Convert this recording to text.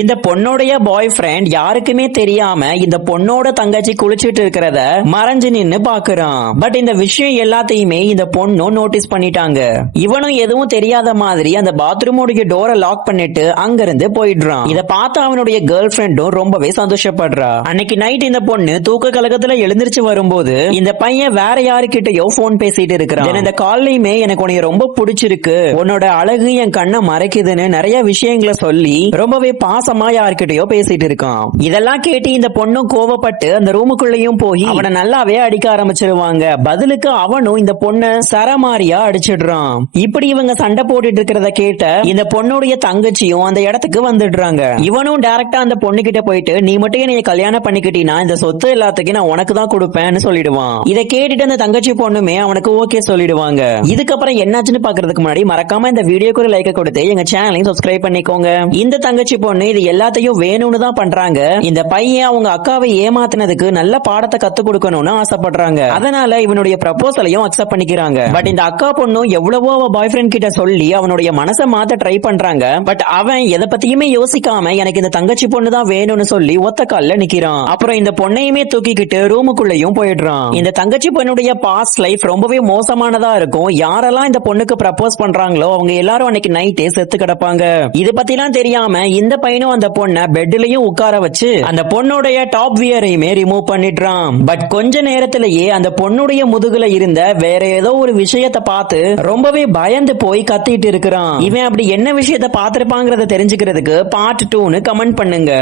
இந்த பொண்ணோடைய பாய் ஃப்ரெண்ட் யாருக்குமே தெரியாம இந்த பொண்ணோட தங்கச்சி குளிச்சிட்டு இருக்கிறத மறைஞ்சு நின்னு பாக்குறான். பட் இந்த விஷயம் எல்லாத்தையுமே இந்த பொண்ணும் நோட்டீஸ் பண்ணிட்டாங்க. இவனும் எதுவும் தெரியாத மாதிரி அந்த பாத்ரூமோட டோரை லாக் பண்ணிட்டு அங்கிருந்து போயிடுறான். இத பார்த்து அவனுடைய கேர்ள் ஃப்ரெண்டும் ரொம்பவே சந்தோஷப்படுறா. அன்னைக்கு நைட் இந்த பொண்ணு தூக்க கலகத்துல எழுந்திருச்சு வரும்போது இந்த பையன் வேற யாருக்கிட்டயோ போன் பேசிட்டு இருக்கிறான். இந்த கால்லையுமே எனக்கு உன்னை ரொம்ப பிடிச்சிருக்கு, உன்னோட அழகு என் கண்ணை மறைக்குதுன்னு நிறைய விஷயங்களை சொல்லி ரொம்பவே பாசமா யார்கிட்டயோ பேசிட்டு இருக்கான். இதெல்லாம் கேட்டு இந்த பொண்ணும் கோவப்பட்டு அந்த ரூமுக்குள்ளேயும் போய் அவனை நல்லாவே அடிக்க ஆரம்பிச்சிருவாங்க. பதிலுக்கு அவனும் இந்த பொண்ண சரமாரியா அடிச்சிடுறான். இப்படி இவங்க சண்டை போட்டுட்டு இருக்கிறத கேட்ட இந்த பொண்ணுடைய தங்கச்சியும் அந்த இடத்துக்கு வந்துடுறாங்க. இவனும் டைரக்டா அந்த பொண்ணு கிட்ட போயிட்டு நீ மட்டும் என்னைய கல்யாணம் பண்ணிக்கிட்டீனா இந்த சொத்து எல்லாத்துக்கும் நான் உனக்கு தான் கொடுப்பேன்னு சொல்லிடுவான். இதை கேட்டுட்டு அந்த தங்கச்சி பொண்ணுமே அவனுக்கு ஓகே சொல்லிடுவாங்க. இதுக்கப்புறம் என்னாச்சுன்னு பாக்குறதுக்கு முன்னாடி மறக்காம இந்த வீடியோக்கு ஒரு லைக் கொடுத்து எங்க சேனலையும் சப்ஸ்கிரைப் பண்ணிக்கோங்க. இந்த தங்கச்சி பொண்ணு இது எல்லாத்தையும் வேணும்னு தான் பண்றாங்க. இந்த பையன் அவங்க அக்காவை ஏமாத்தினதுக்கு நல்ல பாடத்தை கத்து கொடுக்கணும்னு ஆசைப்படுறாங்க. அதனால இவனுடைய ப்ரப்போசலையும் அக்செப்ட் பண்ணிக்கிறாங்க. பட் இந்த அக்கா பொண்ணும் எவ்வளவோ அவ பாய் ஃப்ரெண்ட் கிட்ட சொல்லி அவனுடைய மனசை மாத்த ட்ரை பண்றாங்க. பட் அவன் எதை பத்தியுமே யோசிக்காம எனக்கு இந்த தங்கச்சி பொண்ணு தான் வேணும்னு சொல்லி ஒத்த கால்ல நிக்கிறான். அப்புறம் இந்த பொண்ணையுமே தூக்கிக்கிட்டு ரூமுக்குள்ளேயும் போயிடுறான். இந்த தங்கச்சி பொண்ணுடைய பாஸ்ட் லைஃப் ரொம்பவே மோசமானதா இருக்கும். யாரெல்லாம் இந்த பொண்ணுக்கு ப்ரப்போஸ் பண்றாங்களோ அவங்க எல்லாரும் அன்னைக்கு நைட்டே செத்து கிடப்பாங்க. இது பத்திலாம் தெரியாம இந்த பையனும் அந்த பொண்ணை பெட்லயும் உட்கார வச்சு அந்த பொண்ணுடைய டாப் வியரையுமே ரிமூவ் பண்ணிடுறான். பட் கொஞ்ச நேரத்திலேயே அந்த பொண்ணுடைய முதுகுல இருந்த வேற ஏதோ ஒரு விஷயத்தை பார்த்து ரொம்பவே பயந்து போய் கத்திட்டு இருக்கிறான். இவன் அப்படி என்ன விஷயத்தை பார்த்திருப்பாங்கிறத தெரிஞ்சுக்கிறதுக்கு பார்ட் 2ன்னு கமெண்ட் பண்ணுங்க.